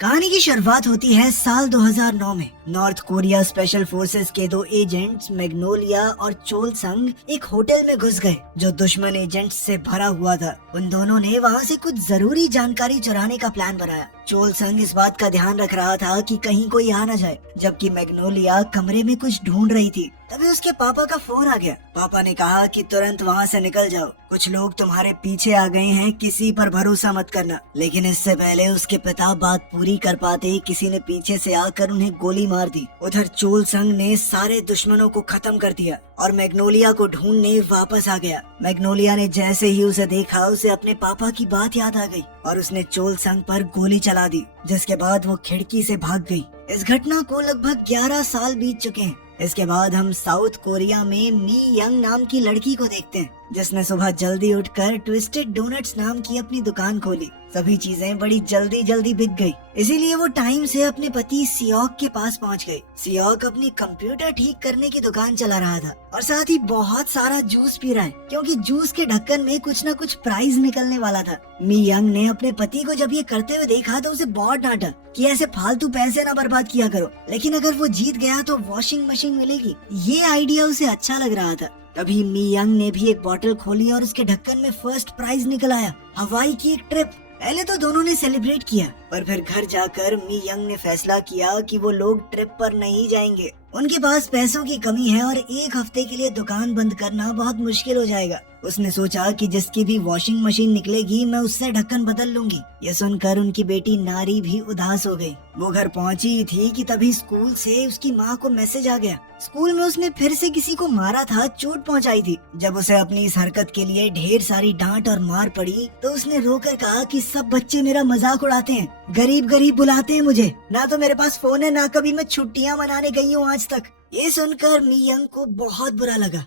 कहानी की शुरुआत होती है साल 2009 में। नॉर्थ कोरिया स्पेशल फोर्सेस के दो एजेंट्स मैग्नोलिया और चोल संग एक होटल में घुस गए जो दुश्मन एजेंट्स से भरा हुआ था। उन दोनों ने वहां से कुछ जरूरी जानकारी चुराने का प्लान बनाया। चोल संग इस बात का ध्यान रख रहा था कि कहीं कोई आ न जाए, जबकि मैग्नोलिया कमरे में कुछ ढूंढ रही थी। तभी उसके पापा का फोन आ गया। पापा ने कहा कि तुरंत वहाँ से निकल जाओ, कुछ लोग तुम्हारे पीछे आ गए हैं, किसी पर भरोसा मत करना। लेकिन इससे पहले उसके पिता बात पूरी कर पाते किसी ने पीछे से आकर उन्हें गोली मार दी। उधर चोल संग ने सारे दुश्मनों को खत्म कर दिया और मैग्नोलिया को ढूंढने वापस आ गया। मैग्नोलिया ने जैसे ही उसे देखा, उसे अपने पापा की बात याद आ गई और उसने चोल संग पर गोली चला दी, जिसके बाद वो खिड़की से भाग गई। इस घटना को लगभग 11 साल बीत चुके हैं। इसके बाद हम साउथ कोरिया में मी यंग नाम की लड़की को देखते हैं, जिसने सुबह जल्दी उठकर ट्विस्टेड डोनट्स नाम की अपनी दुकान खोली। सभी चीजें बड़ी जल्दी जल्दी बिक गई, इसीलिए वो टाइम से अपने पति सियोक के पास पहुंच गई। सियोक अपनी कंप्यूटर ठीक करने की दुकान चला रहा था और साथ ही बहुत सारा जूस पी रहा है, क्योंकि जूस के ढक्कन में कुछ न कुछ प्राइज निकलने वाला था। मी यंग ने अपने पति को जब ये करते हुए देखा तो उसे बहुत डांटा कि ऐसे फालतू पैसे ना बर्बाद किया करो, लेकिन अगर वो जीत गया तो वॉशिंग मशीन मिलेगी। ये आइडिया उसे अच्छा लग रहा था। तभी मी यंग ने भी एक बोतल खोली और उसके ढक्कन में फर्स्ट प्राइज निकल आया, हवाई की एक ट्रिप। पहले तो दोनों ने सेलिब्रेट किया, पर फिर घर जाकर मी यंग ने फैसला किया कि वो लोग ट्रिप पर नहीं जाएंगे। उनके पास पैसों की कमी है और एक हफ्ते के लिए दुकान बंद करना बहुत मुश्किल हो जाएगा। उसने सोचा कि जिसकी भी वॉशिंग मशीन निकलेगी मैं उससे ढक्कन बदल लूंगी। ये सुनकर उनकी बेटी नारी भी उदास हो गई। वो घर पहुंची ही थी कि तभी स्कूल से उसकी माँ को मैसेज आ गया। स्कूल में उसने फिर से किसी को मारा था, चोट पहुंचाई थी। जब उसे अपनी इस हरकत के लिए ढेर सारी डांट और मार पड़ी तो उसने रोकर कहा कि सब बच्चे मेरा मजाक उड़ाते हैं, गरीब गरीब बुलाते हैं मुझे, ना तो मेरे पास फोन है, ना कभी मैं छुट्टियां मनाने गई हूँ आज तक। ये सुनकर मी यंग को बहुत बुरा लगा।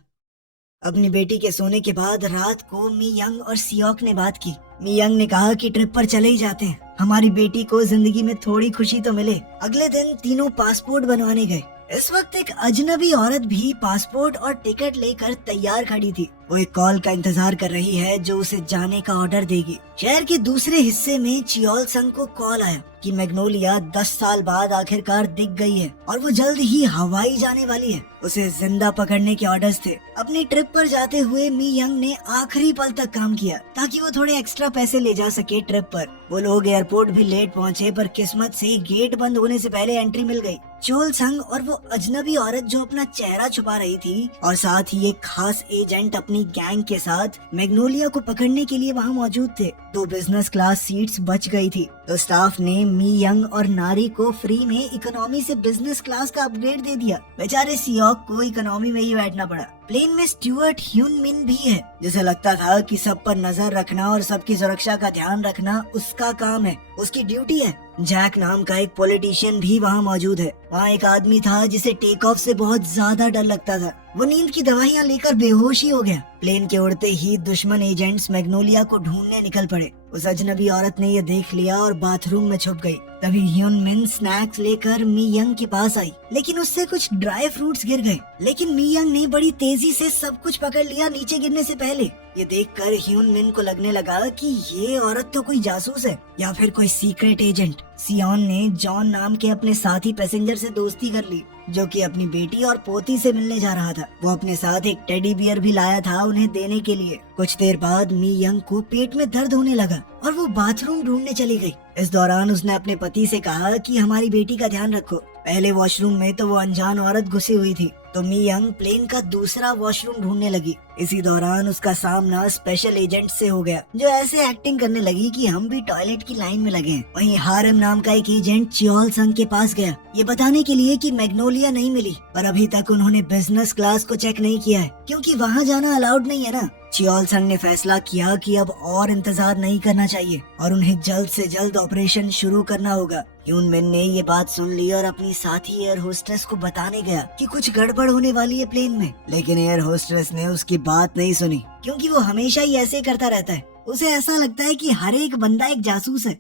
अपनी बेटी के सोने के बाद रात को मी यंग और सियोक ने बात की। मी यंग ने कहा कि ट्रिप पर चले ही जाते हैं, हमारी बेटी को जिंदगी में थोड़ी खुशी तो मिले। अगले दिन तीनों पासपोर्ट बनवाने गए। इस वक्त एक अजनबी औरत भी पासपोर्ट और टिकट लेकर तैयार खड़ी थी। वो एक कॉल का इंतजार कर रही है जो उसे जाने का ऑर्डर देगी। शहर के दूसरे हिस्से में चियोल संग को कॉल आया कि मैग्नोलिया 10 साल बाद आखिरकार दिख गई है और वो जल्द ही हवाई जाने वाली है। उसे जिंदा पकड़ने के ऑर्डर्स थे। अपनी ट्रिप पर जाते हुए मी यंग ने आखिरी पल तक काम किया ताकि वो थोड़े एक्स्ट्रा पैसे ले जा सके ट्रिप पर। वो लोग एयरपोर्ट भी लेट पहुंचे, पर किस्मत से गेट बंद होने से पहले एंट्री मिल गई। चोल संग और वो अजनबी औरत जो अपना चेहरा छुपा रही थी और साथ ही एक खास एजेंट अपनी गैंग के साथ मैग्नोलिया को पकड़ने के लिए वहाँ मौजूद थे। 2 बिजनेस क्लास सीट्स बच गई थी, तो स्टाफ ने मी यंग और नारी को फ्री में इकोनॉमी से बिजनेस क्लास का अपग्रेड दे दिया। बेचारे सियोक को इकोनॉमी में ही बैठना पड़ा। प्लेन में स्टुअर्ट ह्यून मिन भी है, जिसे लगता था कि सब पर नजर रखना और सबकी सुरक्षा का ध्यान रखना उसका काम है, उसकी ड्यूटी है। जैक नाम का एक पॉलिटिशियन भी वहाँ मौजूद है। वहाँ एक आदमी था जिसे टेक ऑफ से बहुत ज्यादा डर लगता था। वो नींद की दवाइयाँ लेकर बेहोश ही हो गया। प्लेन के उड़ते ही दुश्मन एजेंट्स मैग्नोलिया को ढूंढने निकल पड़े। उस अजनबी औरत ने ये देख लिया और बाथरूम में छुप गई। तभी ह्यून मिन स्नैक्स लेकर मी यंग के पास आई, लेकिन उससे कुछ ड्राई फ्रूट्स गिर गए। लेकिन मी यंग ने बड़ी तेजी से सब कुछ पकड़ लिया नीचे गिरने से पहले। ये देखकर ह्यून मिन को लगने लगा कि ये औरत तो कोई जासूस है या फिर कोई सीक्रेट एजेंट। सियोन ने जॉन नाम के अपने साथी पैसेंजर से दोस्ती कर ली, जो कि अपनी बेटी और पोती से मिलने जा रहा था। वो अपने साथ एक टेडी बियर भी लाया था उन्हें देने के लिए। कुछ देर बाद मी यंग को पेट में दर्द होने लगा और वो बाथरूम ढूंढने चली गई। इस दौरान उसने अपने पति से कहा कि हमारी बेटी का ध्यान रखो। पहले वॉशरूम में तो वो अनजान औरत घुसी हुई थी, तो मी यंग प्लेन का दूसरा वॉशरूम ढूंढने लगी। इसी दौरान उसका सामना स्पेशल एजेंट से हो गया, जो ऐसे एक्टिंग करने लगी कि हम भी टॉयलेट की लाइन में लगे हैं। वहीं हारेम नाम का एक एजेंट चियोल संग के पास गया, ये बताने के लिए कि मैग्नोलिया नहीं मिली, पर अभी तक उन्होंने बिजनेस क्लास को चेक नहीं किया है, क्योंकि वहाँ जाना अलाउड नहीं है ना। चियोल संग ने फैसला किया कि अब और इंतजार नहीं करना चाहिए और उन्हें जल्द से जल्द ऑपरेशन शुरू करना होगा। ह्यून मिन ने ये बात सुन ली और अपनी साथी एयर होस्टेस को बताने गया कि कुछ गड़बड़ होने वाली है प्लेन में, लेकिन एयर होस्टेस ने उसकी बात नहीं सुनी, क्योंकि वो हमेशा ही ऐसे करता रहता है। उसे ऐसा लगता है कि हर एक बंदा एक जासूस है।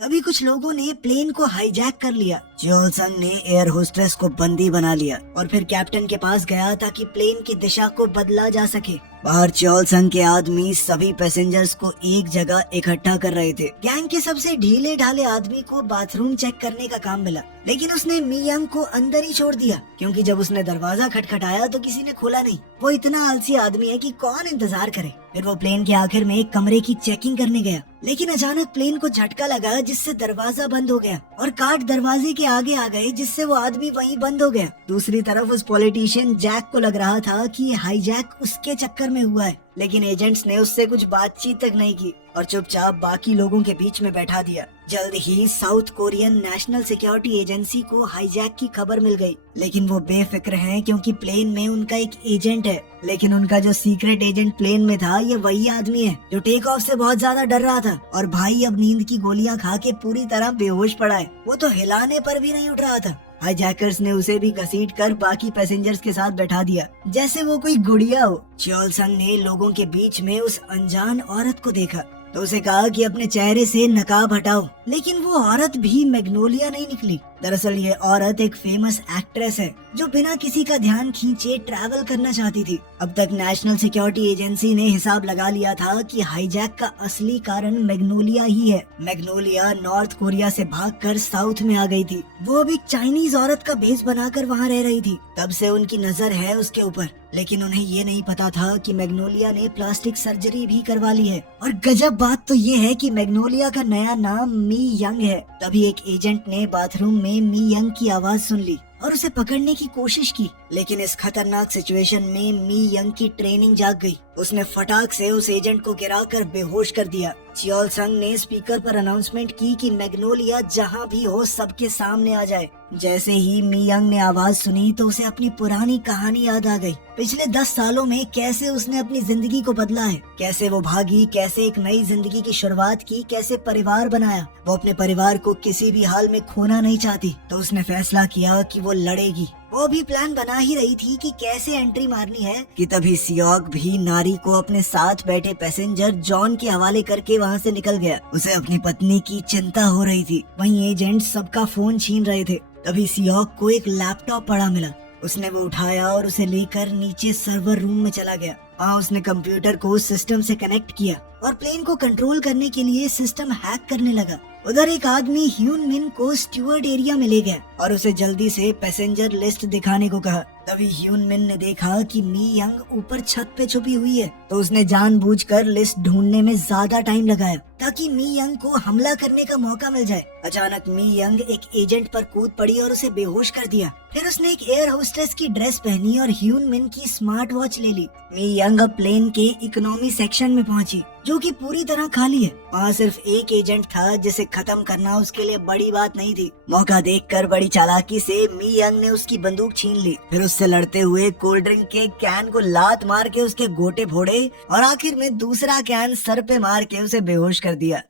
तभी कुछ लोगों ने प्लेन को हाईजैक कर लिया। चियोल संग ने एयर होस्टेस को बंदी बना लिया और फिर कैप्टन के पास गया ताकि प्लेन की दिशा को बदला जा सके। बाहर च्योल संग के आदमी सभी पैसेंजर्स को एक जगह इकट्ठा कर रहे थे। गैंग के सबसे ढीले ढाले आदमी को बाथरूम चेक करने का काम मिला, लेकिन उसने मी यंग को अंदर ही छोड़ दिया क्योंकि जब उसने दरवाजा खटखटाया तो किसी ने खोला नहीं। वो इतना आलसी आदमी है कि कौन इंतजार करे। फिर वो प्लेन के आखिर में एक कमरे की चेकिंग करने गया, लेकिन अचानक प्लेन को झटका लगा जिससे दरवाजा बंद हो गया और कार्ड दरवाजे के आगे आ गए जिससे वो आदमी वहीं बंद हो गया। दूसरी तरफ उस पॉलिटिशियन जैक को लग रहा था कि हाईजैक उसके चक्कर में हुआ है, लेकिन एजेंट्स ने उससे कुछ बातचीत तक नहीं की और चुपचाप बाकी लोगों के बीच में बैठा दिया। जल्द ही South Korean National Security Agency को हाईजैक की खबर मिल गई, लेकिन वो बेफिक्र हैं क्योंकि प्लेन में उनका एक एजेंट है। लेकिन उनका जो सीक्रेट एजेंट प्लेन में था ये वही आदमी है जो टेक ऑफ से बहुत ज्यादा डर रहा था और भाई अब नींद की गोलियां खा के पूरी तरह बेहोश पड़ा है। वो तो हिलाने पर भी नहीं उठ रहा था। हाईजैकर्स ने उसे भी घसीट कर बाकी पैसेंजर्स के साथ बैठा दिया जैसे वो कोई गुड़िया हो। च्योल संग ने लोगों के बीच में उस अनजान औरत को देखा तो उसे कहा कि अपने चेहरे से नकाब हटाओ, लेकिन वो औरत भी मैग्नोलिया नहीं निकली। दरअसल ये औरत एक फेमस एक्ट्रेस है जो बिना किसी का ध्यान खींचे ट्रैवल करना चाहती थी। अब तक नेशनल सिक्योरिटी एजेंसी ने हिसाब लगा लिया था कि हाईजैक का असली कारण मैग्नोलिया ही है। मैग्नोलिया नॉर्थ कोरिया से भागकर साउथ में आ गई थी। वो अब एक चाइनीज औरत का भेष बनाकर वहाँ रह रही थी। तब से उनकी नजर है उसके ऊपर, लेकिन उन्हें ये नहीं पता था कि मैग्नोलिया ने प्लास्टिक सर्जरी भी करवा ली है। और गजब बात तो ये है कि मैग्नोलिया का नया नाम मी यंग है। तभी एक एजेंट ने बाथरूम में मी यंग की आवाज सुन ली और उसे पकड़ने की कोशिश की, लेकिन इस खतरनाक सिचुएशन में मी यंग की ट्रेनिंग जाग गई। उसने फटाक से उस एजेंट को गिराकर बेहोश कर दिया। च्योल संग ने स्पीकर पर अनाउंसमेंट की कि मैग्नोलिया जहाँ भी हो सबके सामने आ जाए। जैसे ही मी यंग ने आवाज सुनी तो उसे अपनी पुरानी कहानी याद आ गई। पिछले 10 सालों में कैसे उसने अपनी जिंदगी को बदला है, कैसे वो भागी, कैसे एक नई जिंदगी की शुरुआत की, कैसे परिवार बनाया। वो अपने परिवार को किसी भी हाल में खोना नहीं चाहती, तो उसने फैसला किया कि वो लड़ेगी। वो भी प्लान बना ही रही थी कि कैसे एंट्री मारनी है कि तभी सियोक भी नारी को अपने साथ बैठे पैसेंजर जॉन के हवाले करके वहाँ से निकल गया। उसे अपनी पत्नी की चिंता हो रही थी। वहीं एजेंट सबका फोन छीन रहे थे। तभी सियोक को एक लैपटॉप पड़ा मिला। उसने वो उठाया और उसे लेकर नीचे सर्वर रूम में चला गया। वहाँ उसने कंप्यूटर को सिस्टम से कनेक्ट किया और प्लेन को कंट्रोल करने के लिए सिस्टम हैक करने लगा। उधर एक आदमी ह्यून मिन को स्टूवर्ड एरिया में ले गया और उसे जल्दी से पैसेंजर लिस्ट दिखाने को कहा। तभी ह्यून मिन ने देखा कि मी यंग ऊपर छत पे छुपी हुई है, तो उसने जानबूझकर लिस्ट ढूंढने में ज्यादा टाइम लगाया ताकि मी यंग को हमला करने का मौका मिल जाए। अचानक मी यंग एक एजेंट पर कूद पड़ी और उसे बेहोश कर दिया। फिर उसने एक एयर होस्टेस की ड्रेस पहनी और ह्यून मिन की स्मार्ट वॉच ले ली। मी यंग अब प्लेन के इकोनॉमी सेक्शन में पहुंची, जो कि पूरी तरह खाली है। वहाँ सिर्फ एक एजेंट था जिसे खत्म करना उसके लिए बड़ी बात नहीं थी। मौका देखकर बड़ी चालाकी से मी यंग ने उसकी बंदूक छीन ली। फिर उससे लड़ते हुए कोल्ड ड्रिंक के कैन को लात मार के उसके गोटे फोड़े और आखिर में दूसरा कैन सर पे मार के उसे बेहोश कर दिया।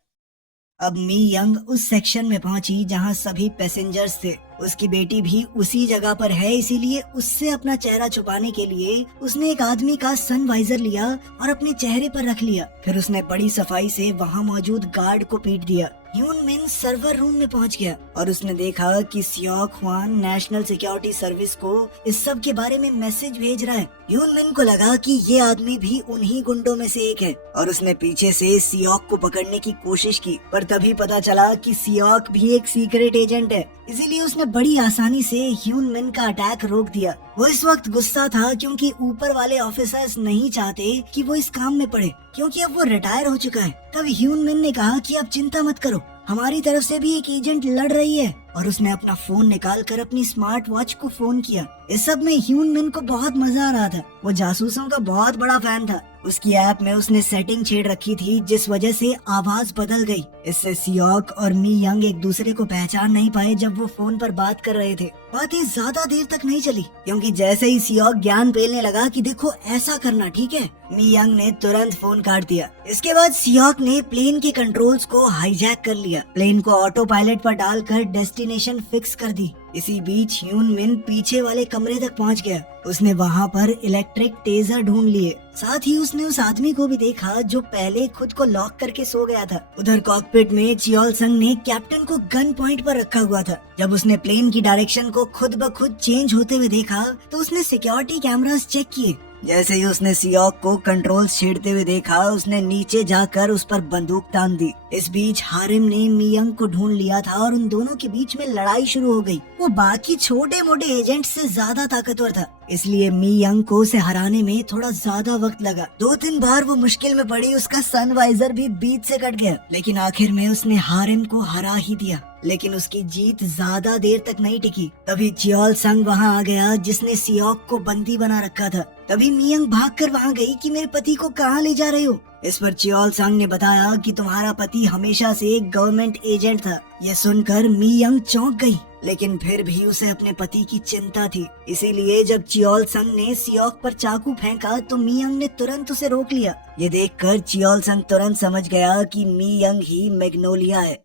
अब मी यंग उस सेक्शन में पहुंची जहां सभी पैसेंजर्स थे। उसकी बेटी भी उसी जगह पर है, इसीलिए उससे अपना चेहरा छुपाने के लिए उसने एक आदमी का सनवाइजर लिया और अपने चेहरे पर रख लिया। फिर उसने बड़ी सफाई से वहां मौजूद गार्ड को पीट दिया। ह्यून मिन सर्वर रूम में पहुंच गया और उसने देखा कि Seok Hwan national security service को इस सब के बारे में मैसेज भेज रहा है। ह्यून मिन को लगा कि ये आदमी भी उन्हीं गुंडों में से एक है और उसने पीछे से सियोक को पकड़ने की कोशिश की, पर तभी पता चला कि सियोक भी एक सीक्रेट एजेंट है। इसीलिए उसने बड़ी आसानी से ह्यून मिन का अटैक रोक दिया। वो इस वक्त गुस्सा था क्योंकि ऊपर वाले ऑफिसर्स नहीं चाहते कि वो इस काम में पड़े, क्योंकि अब वो रिटायर हो चुका है। तब ह्यून मिन ने कहा कि आप चिंता मत करो, हमारी तरफ से भी एक एजेंट लड़ रही है। और उसने अपना फोन निकालकर अपनी स्मार्ट वॉच को फोन किया। इस सब में ह्यून मिन को बहुत मजा आ रहा था। वो जासूसों का बहुत बड़ा फैन था। उसकी ऐप में उसने सेटिंग छेड़ रखी थी जिस वजह से आवाज बदल गई। इससे सियोक और मी यंग एक दूसरे को पहचान नहीं पाए जब वो फोन पर बात कर रहे थे। बातें ज्यादा देर तक नहीं चली क्योंकि जैसे ही सियोक ज्ञान पेलने लगा कि देखो ऐसा करना, ठीक है, मी यंग ने तुरंत फोन काट दिया। इसके बाद सियोक ने प्लेन के कंट्रोल्स को हाईजैक कर लिया। प्लेन को ऑटो पायलट पर डालकर डेस्टिनेशन फिक्स कर दी। इसी बीच ह्यून मिन पीछे वाले कमरे तक पहुंच गया। उसने वहां पर इलेक्ट्रिक टेजर ढूंढ लिए। साथ ही उसने उस आदमी को भी देखा जो पहले खुद को लॉक करके सो गया था। उधर कॉकपिट में च्योल संग ने कैप्टन को गन पॉइंट पर रखा हुआ था। जब उसने प्लेन की डायरेक्शन को खुद ब खुद चेंज होते हुए देखा तो उसने सिक्योरिटी कैमरास चेक किए। जैसे ही उसने सियोक को कंट्रोल छेड़ते हुए देखा, उसने नीचे जाकर उस पर बंदूक तान दी। इस बीच हारिम ने मियंग को ढूंढ लिया था और उन दोनों के बीच में लड़ाई शुरू हो गई। वो बाकी छोटे मोटे एजेंट से ज्यादा ताकतवर था, इसलिए मियंग को उसे हराने में थोड़ा ज्यादा वक्त लगा। 2-3 बार वो मुश्किल में पड़ी, उसका सनवाइजर भी बीच से कट गया, लेकिन आखिर में उसने हारिम को हरा ही दिया। लेकिन उसकी जीत ज्यादा देर तक नहीं टिकी। तभी चियोल संग वहाँ आ गया, जिसने सियोक को बंदी बना रखा था। तभी मियंग भागकर वहाँ गई कि मेरे पति को कहाँ ले जा रहे हो। इस पर चियोल संग ने बताया कि तुम्हारा पति हमेशा से एक गवर्नमेंट एजेंट था। यह सुनकर मियंग चौंक गई, लेकिन फिर भी उसे अपने पति की चिंता थी। इसीलिए जब चियोल संग ने सियोक पर चाकू फेंका तो मियंग ने तुरंत उसे रोक लिया। ये देखकर चियोल संग तुरंत समझ गया कि मियंग ही मैग्नोलिया है।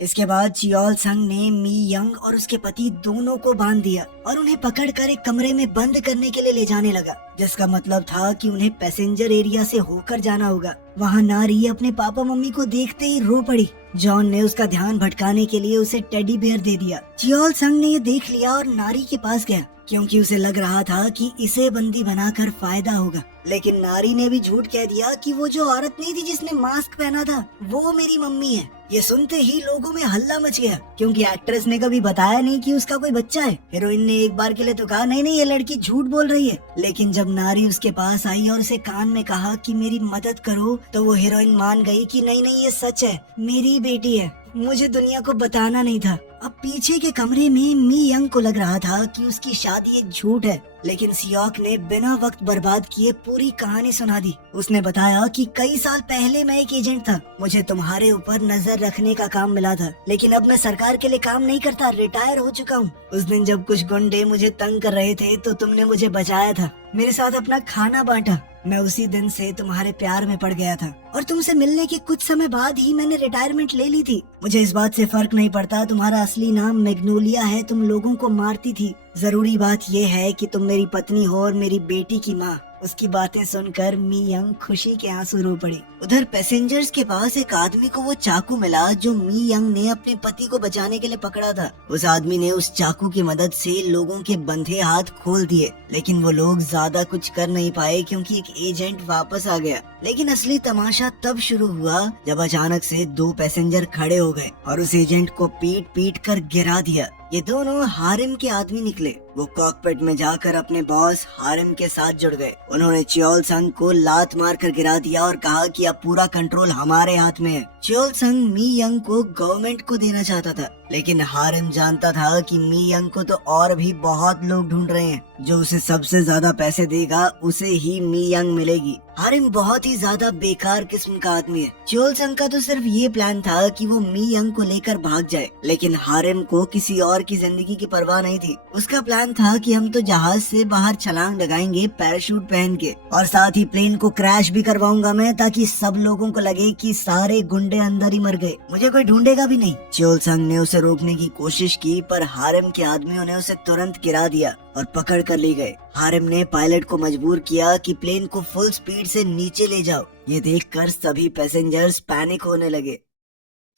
इसके बाद चियोल संग ने मियंग और उसके पति दोनों को बांध दिया और उन्हें पकड़कर एक कमरे में बंद करने के लिए ले जाने लगा, जिसका मतलब था कि उन्हें पैसेंजर एरिया से होकर जाना होगा। वहाँ नारी अपने पापा मम्मी को देखते ही रो पड़ी। जॉन ने उसका ध्यान भटकाने के लिए उसे टेडी बेयर दे दिया। चियोल संग ने ये देख लिया और नारी के पास गया, क्योंकि उसे लग रहा था कि इसे बंदी बनाकर फायदा होगा। लेकिन नारी ने भी झूठ कह दिया कि वो जो औरत नहीं थी जिसने मास्क पहना था, वो मेरी मम्मी है। ये सुनते ही लोगों में हल्ला मच गया, क्योंकि एक्ट्रेस ने कभी बताया नहीं कि उसका कोई बच्चा है। हीरोइन ने एक बार के लिए तो कहा नहीं नहीं, ये लड़की झूठ बोल रही है। लेकिन जब नारी उसके पास आई और उसे कान में कहा कि मेरी मदद करो, तो वो हीरोइन मान गई कि नहीं नहीं, ये सच है, मेरी बेटी है, मुझे दुनिया को बताना नहीं था। अब पीछे के कमरे में मियंग को लग रहा था कि उसकी शादी एक झूठ है, लेकिन सियोक ने बिना वक्त बर्बाद किए पूरी कहानी सुना दी। उसने बताया कि कई साल पहले मैं एक एजेंट था, मुझे तुम्हारे ऊपर नजर रखने का काम मिला था, लेकिन अब मैं सरकार के लिए काम नहीं करता, रिटायर हो चुका हूँ। उस दिन जब कुछ गुंडे मुझे तंग कर रहे थे तो तुमने मुझे बचाया था, मेरे साथ अपना खाना बांटा। मैं उसी दिन से तुम्हारे प्यार में पड़ गया था और तुमसे मिलने के कुछ समय बाद ही मैंने रिटायरमेंट ले ली थी। मुझे इस बात से फर्क नहीं पड़ता तुम्हारा असली नाम मैग्नोलिया है, तुम लोगों को मारती थी। जरूरी बात यह है कि तुम मेरी पत्नी हो और मेरी बेटी की माँ। उसकी बातें सुनकर मियंग खुशी के आंसू रो पड़ी। उधर पैसेंजर्स के पास एक आदमी को वो चाकू मिला जो मियंग ने अपने पति को बचाने के लिए पकड़ा था। उस आदमी ने उस चाकू की मदद से लोगों के बंधे हाथ खोल दिए, लेकिन वो लोग ज्यादा कुछ कर नहीं पाए क्योंकि एक एजेंट वापस आ गया। लेकिन असली तमाशा तब शुरू हुआ जब अचानक से 2 पैसेंजर खड़े हो गए और उस एजेंट को पीट पीट कर गिरा दिया। ये दोनों हारिम के आदमी निकले। वो कॉकपिट में जाकर अपने बॉस हारिम के साथ जुड़ गए। उन्होंने चियोल संग को लात मार कर गिरा दिया और कहा कि अब पूरा कंट्रोल हमारे हाथ में है। चियोल संग मियंग को गवर्नमेंट को देना चाहता था, लेकिन हारिम जानता था कि मियंग को तो और भी बहुत लोग ढूंढ रहे हैं। जो उसे सबसे ज्यादा पैसे देगा उसे ही मियंग मिलेगी। हारिम बहुत ही ज्यादा बेकार किस्म का आदमी है। चियोल संग का तो सिर्फ ये प्लान था कि वो मियंग को लेकर भाग जाए, लेकिन हारिम को किसी और की जिंदगी की परवाह नहीं थी। उसका प्लान था कि हम तो जहाज से बाहर छलांग लगाएंगे पैराशूट पहन के, और साथ ही प्लेन को क्रैश भी करवाऊंगा मैं, ताकि सब लोगों को लगे कि सारे गुंडे अंदर ही मर गए, मुझे कोई ढूंढेगा भी नहीं। चियोल संग ने उसे रोकने की कोशिश की, पर हारिम के आदमियों ने उसे तुरंत गिरा दिया और पकड़ कर ले गए। हारिम ने पायलट को मजबूर किया कि प्लेन को फुल स्पीड से नीचे ले जाओ। ये देखकर सभी पैसेंजर्स पैनिक होने लगे।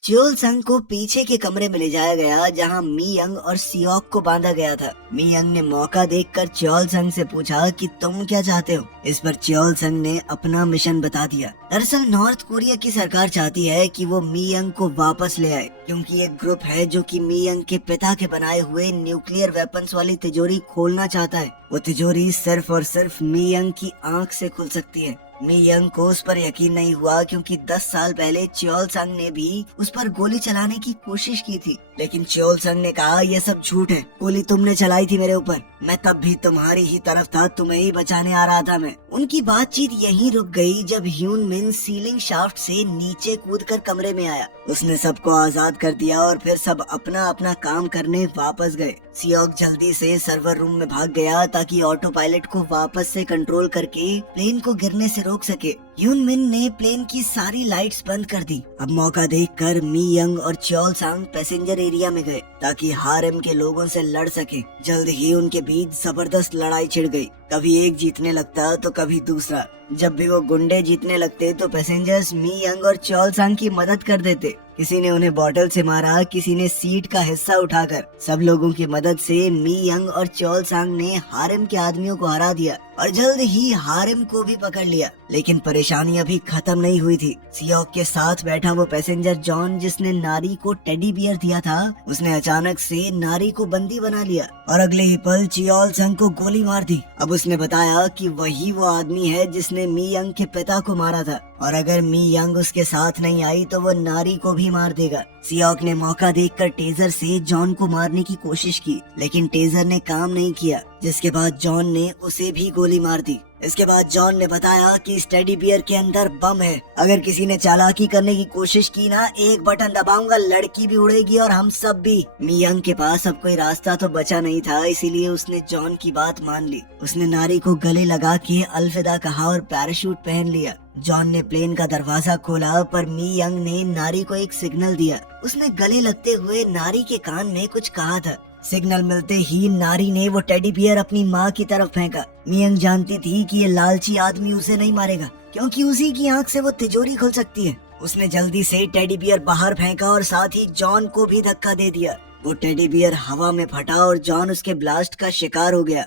चियोल संग को पीछे के कमरे में ले जाया गया, जहां मियंग और सियोक को बांधा गया था। मियंग ने मौका देखकर चियोल संग से पूछा कि तुम क्या चाहते हो। इस पर चियोल संग ने अपना मिशन बता दिया। दरअसल नॉर्थ कोरिया की सरकार चाहती है कि वो मियंग को वापस ले आए, क्योंकि एक ग्रुप है जो कि मियंग के पिता के बनाए हुए न्यूक्लियर वेपन्स वाली तिजोरी खोलना चाहता है। वो तिजोरी सिर्फ और सिर्फ मियंग की आंख से खुल सकती है। मियंग को उस पर यकीन नहीं हुआ, क्योंकि 10 साल पहले चियोल संग ने भी उस पर गोली चलाने की कोशिश की थी, लेकिन चियोल संग ने कहा यह सब झूठ है, गोली तुमने चलाई थी मेरे ऊपर, मैं तब भी तुम्हारी ही तरफ था, तुम्हें ही बचाने आ रहा था मैं। उनकी बातचीत यहीं रुक गई जब ह्यून मिन सीलिंग शाफ्ट से नीचे कूदकर कमरे में आया। उसने सबको आजाद कर दिया और फिर सब अपना अपना काम करने वापस गए। सियोक जल्दी से सर्वर रूम में भाग गया ताकि ऑटो पायलट को वापस से कंट्रोल करके प्लेन को गिरने से रोक सके। ह्यून मिन ने प्लेन की सारी लाइट्स बंद कर दी। अब मौका देखकर मियंग और चियोल संग पैसेंजर एरिया में गए ताकि हारिम के लोगों से लड़ सके। जल्द ही उनके बीच जबरदस्त लड़ाई छिड़ गई। कभी एक जीतने लगता तो कभी दूसरा। जब भी वो गुंडे जीतने लगते तो पैसेंजर्स मियंग और चियोल संग की मदद कर देते। किसी ने उन्हें बॉटल से मारा, किसी ने सीट का हिस्सा उठाकर। सब लोगों की मदद से मियंग और चियोल संग ने हारिम के आदमियों को हरा दिया। और जल्द ही हारिम को भी पकड़ लिया। लेकिन परेशानी अभी खत्म नहीं हुई थी। सियोक के साथ बैठा वो पैसेंजर जॉन, जिसने नारी को टेडी बियर दिया था, उसने अचानक से नारी को बंदी बना लिया और अगले ही पल चियोल संग को गोली मार दी। अब उसने बताया कि वही वो आदमी है जिसने मी यंग के पिता को मारा था, और अगर मी यंग उसके साथ नहीं आई तो वो नारी को भी मार देगा। सियोक ने मौका देखकर टेजर से जॉन को मारने की कोशिश की, लेकिन टेजर ने काम नहीं किया, जिसके बाद जॉन ने उसे भी गोली मार दी। इसके बाद जॉन ने बताया कि इस टेडी बियर के अंदर बम है, अगर किसी ने चालाकी करने की कोशिश की ना, एक बटन दबाऊंगा, लड़की भी उड़ेगी और हम सब भी। मी यंग के पास अब कोई रास्ता तो बचा नहीं था, इसीलिए उसने जॉन की बात मान ली। उसने नारी को गले लगा के अलविदा कहा और पैराशूट पहन लिया। जॉन ने प्लेन का दरवाजा खोला, पर मी यंग ने नारी को एक सिग्नल दिया। उसने गले लगते हुए नारी के कान में कुछ कहा था। सिग्नल मिलते ही नारी ने वो टेडी बियर अपनी माँ की तरफ फेंका। मी यंग जानती थी कि ये लालची आदमी उसे नहीं मारेगा, क्योंकि उसी की आंख से वो तिजोरी खुल सकती है। उसने जल्दी से टेडी बियर बाहर फेंका और साथ ही जॉन को भी धक्का दे दिया। वो टेडी बियर हवा में फटा और जॉन उसके ब्लास्ट का शिकार हो गया।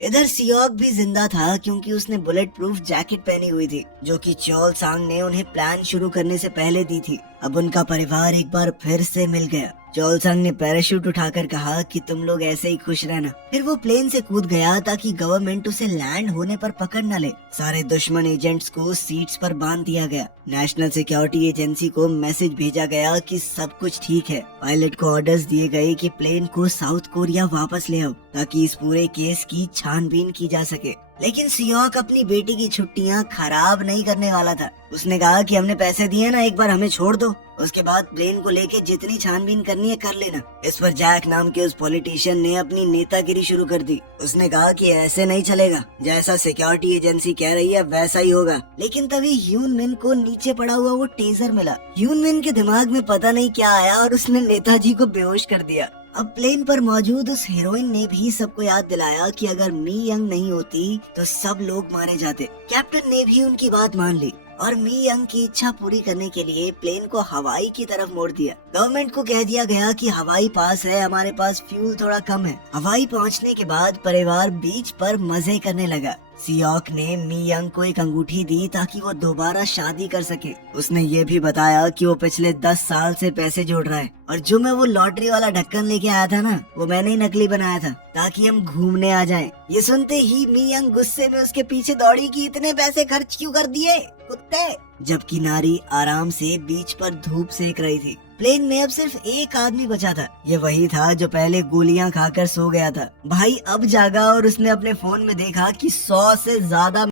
इधर सियोक भी जिंदा था, क्योंकि उसने बुलेट प्रूफ जैकेट पहनी हुई थी, जो कि चोल सांग ने उन्हें प्लान शुरू करने से पहले दी थी। अब उनका परिवार एक बार फिर से मिल गया। चोल सांग ने पैराशूट उठाकर कहा कि तुम लोग ऐसे ही खुश रहना। फिर वो प्लेन से कूद गया ताकि गवर्नमेंट उसे लैंड होने पर पकड़ न ले। सारे दुश्मन एजेंट्स को सीट्स पर बांध दिया गया। नेशनल सिक्योरिटी एजेंसी को मैसेज भेजा गया कि सब कुछ ठीक है। पायलट को ऑर्डर्स दिए गए कि प्लेन को साउथ कोरिया वापस ले आओ, ताकि इस पूरे केस की छानबीन की जा सके। लेकिन सियोक अपनी बेटी की छुट्टियां खराब नहीं करने वाला था। उसने कहा कि हमने पैसे दिए ना, एक बार हमें छोड़ दो, उसके बाद प्लेन को लेके जितनी छानबीन करनी है कर लेना। इस पर जैक नाम के उस पॉलिटिशियन ने अपनी नेतागिरी शुरू कर दी। उसने कहा कि ऐसे नहीं चलेगा, जैसा सिक्योरिटी एजेंसी कह रही है वैसा ही होगा। लेकिन तभी ह्यून मिन को नीचे पड़ा हुआ वो टेजर मिला। ह्यून मिन के दिमाग में पता नहीं क्या आया और उसने नेताजी को बेहोश कर दिया। अब प्लेन पर मौजूद उस हीरोइन ने भी सबको याद दिलाया कि अगर मी यंग नहीं होती तो सब लोग मारे जाते। कैप्टन ने भी उनकी बात मान ली और मी यंग की इच्छा पूरी करने के लिए प्लेन को हवाई की तरफ मोड़ दिया। गवर्नमेंट को कह दिया गया कि हवाई पास है, हमारे पास फ्यूल थोड़ा कम है। हवाई पहुंचने के बाद परिवार बीच पर मजे करने लगा। सियोक ने मी यंग को एक अंगूठी दी ताकि वो दोबारा शादी कर सके। उसने ये भी बताया कि वो पिछले 10 साल से पैसे जोड़ रहा है, और जो मैं वो लॉटरी वाला ढक्कन लेके आया था ना, वो मैंने ही नकली बनाया था ताकि हम घूमने आ जाएं। ये सुनते ही मी यंग गुस्से में उसके पीछे दौड़ी कि इतने पैसे खर्च क्यों कर दिए कुत्ते। जबकि नारी आराम से बीच पर धूप सेक रही थी। प्लेन में अब सिर्फ एक आदमी बचा था। ये वही था जो पहले गोलियां खाकर सो गया था। भाई अब जागा और उसने अपने फोन में देखा कि 100 से ज्यादा